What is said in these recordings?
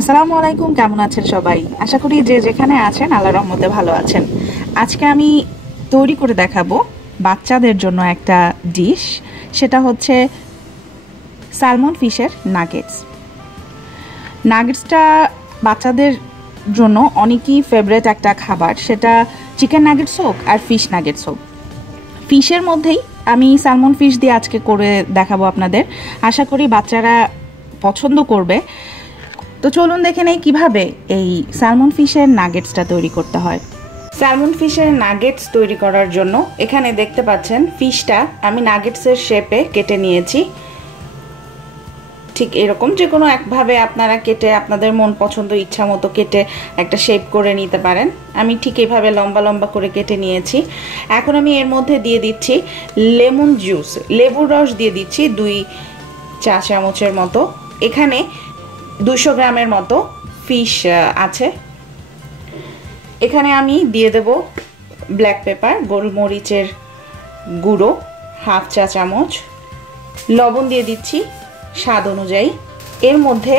আসসালামু আলাইকুম, কেমন আছেন সবাই? আশা করি যে যেখানে আছেন আল্লাহ রহমতে ভালো আছেন। আজকে আমি তৈরি করে দেখাবো বাচ্চাদের জন্য একটা ডিশ, সেটা হচ্ছে স্যালমন ফিশের নাগেটস। নাগেটসটা বাচ্চাদের জন্য অনেকই ফেভারেট একটা খাবার। সেটা চিকেন নাগেটস হোক আর ফিশ নাগেটস হোক। ফিশের মধ্যেই আমি স্যালমন ফিশ দিয়ে আজকে করে দেখাবো আপনাদের। আশা করি বাচ্চারা পছন্দ করবে। তো চলুন দেখে নেই কীভাবে এই স্যালমন ফিশের নাগেটসটা তৈরি করতে হয়। স্যালমন ফিশের নাগেটস তৈরি করার জন্য এখানে দেখতে পাচ্ছেন ফিশটা আমি নাগেটসের শেপে কেটে নিয়েছি। ঠিক এরকম যে কোনো একভাবে আপনারা কেটে আপনাদের মন পছন্দ ইচ্ছা মতো কেটে একটা শেপ করে নিতে পারেন। আমি ঠিক এইভাবে লম্বা লম্বা করে কেটে নিয়েছি। এখন আমি এর মধ্যে দিয়ে দিচ্ছি লেমন জুস, লেবুর রস দিয়ে দিচ্ছি দুই চা চামচের মতো। এখানে দুশো গ্রামের মতো ফিশ আছে। এখানে আমি দিয়ে দেব ব্ল্যাক পেপার গোলমরিচের গুঁড়ো হাফ চা চামচ। লবণ দিয়ে দিচ্ছি স্বাদ অনুযায়ী। এর মধ্যে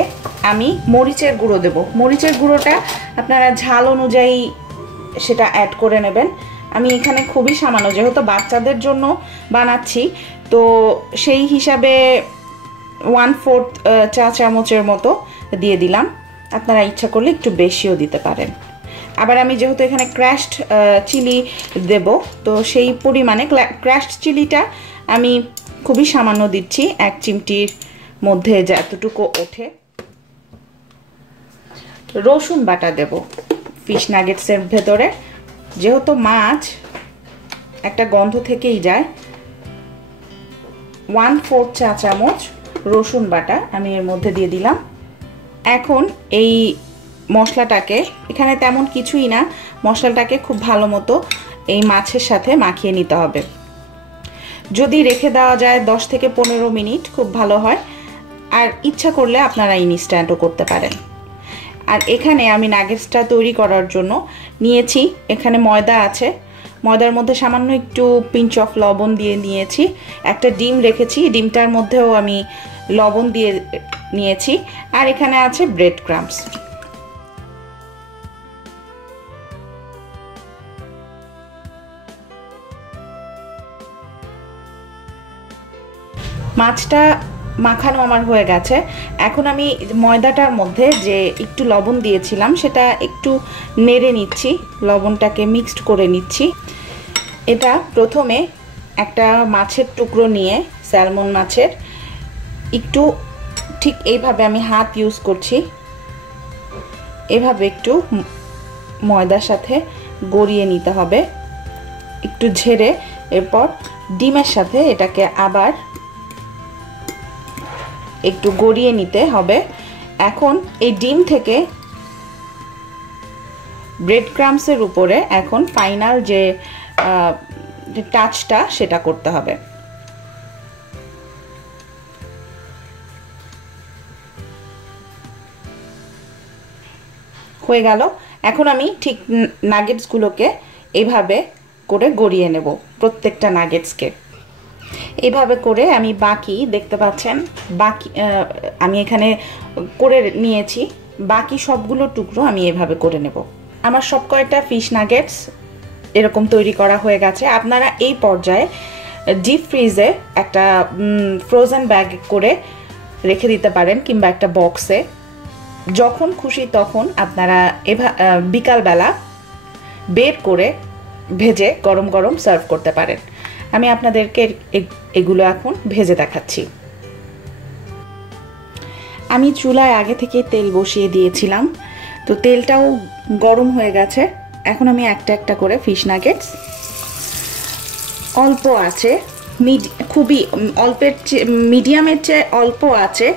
আমি মরিচের গুঁড়ো দেব। মরিচের গুঁড়োটা আপনারা ঝাল অনুযায়ী সেটা অ্যাড করে নেবেন। আমি এখানে খুবই সামান্য, যেহেতু বাচ্চাদের জন্য বানাচ্ছি, তো সেই হিসাবে ওয়ান ফোর্থ চা চামচের মতো দিয়ে দিলাম। আপনারা ইচ্ছা করলে একটু বেশিও দিতে পারেন। আবার আমি যেহেতু এখানে ক্র্যাশড চিলি দেব, তো সেই পরিমাণে ক্র্যাশড চিলিটা আমি খুবই সামান্য দিচ্ছি এক চিমটির মধ্যে যতটুকু ওঠে। রসুন বাটা দেব ফিশ নাগেটসের ভেতরে। যেহেতু মাছ একটা গন্ধ থেকেই যায় ওয়ান ফোর্থ চা চামচ রসুন বাটা আমি এর মধ্যে দিয়ে দিলাম। এখন এই মশলাটাকে, এখানে তেমন কিছুই না, মশলাটাকে খুব ভালো মতো এই মাছের সাথে মাখিয়ে নিতে হবে। যদি রেখে দেওয়া যায় দশ থেকে পনেরো মিনিট, খুব ভালো হয়। আর ইচ্ছা করলে আপনারা ইনস্ট্যান্টও করতে পারেন। আর এখানে আমি নাগেটসটা তৈরি করার জন্য নিয়েছি। এখানে ময়দা আছে। ময়দার মধ্যে সামান্য একটু পিঞ্চ অফ লবণ দিয়ে নিয়েছি। একটা ডিম রেখেছি, ডিমটার মধ্যেও আমি লবণ দিয়ে নিয়েছি। আর এখানে আছে ব্রেড ক্রামস মাছটা মাখানো আমার হয়ে গেছে। এখন আমি ময়দাটার মধ্যে যে একটু লবণ দিয়েছিলাম, সেটা একটু নেড়ে নিচ্ছি। লবণটাকে মিক্সড করে নিচ্ছি। এটা প্রথমে একটা মাছের টুকরো নিয়ে স্যালমন মাছের, একটু ঠিক এইভাবে আমি হাত ইউজ করছি। এভাবে একটু ময়দার সাথে গড়িয়ে নিতে হবে। একটু ঝেড়ে এরপর ডিমের সাথে এটাকে আবার একটু গড়িয়ে নিতে হবে। এখন এই ডিম থেকে ব্রেড ক্রামসের উপরে এখন ফাইনাল যে টাচটা সেটা করতে হবে। হয়ে গেল। এখন আমি ঠিক নাগেটসগুলোকে এইভাবে করে গড়িয়ে নেব, প্রত্যেকটা নাগেটসকে এভাবে করে আমি বাকি দেখতে পাচ্ছেন, বাকি আমি এখানে করে নিয়েছি, বাকি সবগুলো টুকরো আমি এভাবে করে নেব। আমার সব কয়টা ফিশ নাগেটস এরকম তৈরি করা হয়ে গেছে। আপনারা এই পর্যায়ে ডিপ ফ্রিজে একটা ফ্রোজেন ব্যাগ করে রেখে দিতে পারেন কিংবা একটা বক্সে যখন খুশি তখন আপনারা এভা বিকালবেলা বের করে ভেজে গরম গরম সার্ভ করতে পারেন। আমি আপনাদেরকে এগুলো এখন ভেজে দেখাচ্ছি। আমি চুলায় আগে থেকে তেল বসিয়ে দিয়েছিলাম। তো তেলটাও গরম হয়ে গেছে। এখন আমি একটা একটা করে ফিশ নাগেটস অল্প আছে। খুবই অল্পের চেয়ে মিডিয়ামের চেয়ে অল্প আছে।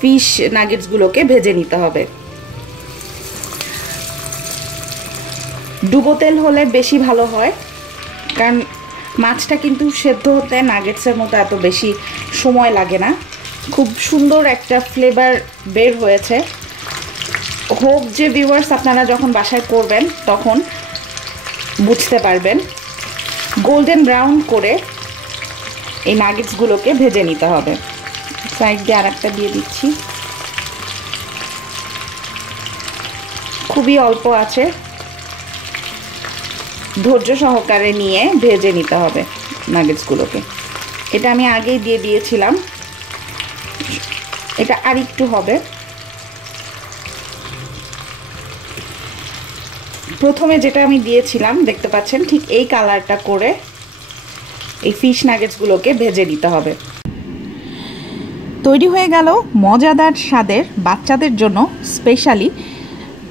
ফিশ নাগেটসগুলোকে ভেজে নিতে হবে। ডুবো তেল হলে বেশি ভালো হয়। কারণ মাছটা কিন্তু সেদ্ধ হতে নাগেটসের মতো এত বেশি সময় লাগে না। খুব সুন্দর একটা ফ্লেভার বের হয়েছে। হোক যে ভিউয়ার্স আপনারা যখন বাসায় করবেন, তখন বুঝতে পারবেন। গোল্ডেন ব্রাউন করে এই নাগেটসগুলোকে ভেজে নিতে হবে। সাইড দিয়ে আর একটা দিয়ে দিচ্ছি। খুবই অল্প আছে। ধৈর্য সহকারে নিয়ে ভেজে নিতে হবে নাগেটসগুলোকে। এটা আমি আগেই দিয়ে দিয়েছিলাম। এটা আর একটু হবে। প্রথমে যেটা আমি দিয়েছিলাম, দেখতে পাচ্ছেন, ঠিক এই কালারটা করে এই ফিশ নাগেটসগুলোকে ভেজে নিতে হবে। তৈরি হয়ে গেল মজাদার স্বাদের বাচ্চাদের জন্য স্পেশালি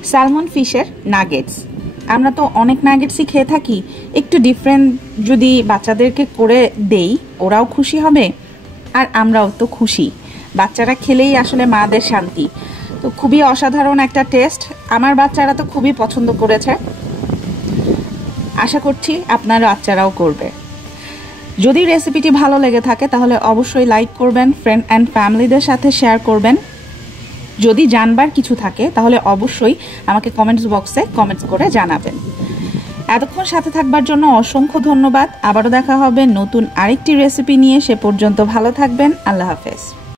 স্যালমন ফিশের নাগেটস। আমরা তো অনেক নাগেটসই খেয়ে থাকি, একটু ডিফারেন্ট যদি বাচ্চাদেরকে করে দেই, ওরাও খুশি হবে, আর আমরাও তো খুশি। বাচ্চারা খেলেই আসলে মাদের শান্তি। তো খুবই অসাধারণ একটা টেস্ট আমার বাচ্চারা তো খুবই পছন্দ করেছে। আশা করছি আপনার বাচ্চারাও করবে। যদি রেসিপিটি ভালো লেগে থাকে, তাহলে অবশ্যই লাইক করবেন ফ্রেন্ড অ্যান্ড ফ্যামিলিদের সাথে শেয়ার করবেন। যদি জানবার কিছু থাকে, তাহলে অবশ্যই আমাকে কমেন্টস বক্সে কমেন্টস করে জানাবেন। এতক্ষণ সাথে থাকবার জন্য অসংখ্য ধন্যবাদ। আবারও দেখা হবে নতুন আরেকটি রেসিপি নিয়ে। সে পর্যন্ত ভালো থাকবেন। আল্লাহ হাফেজ।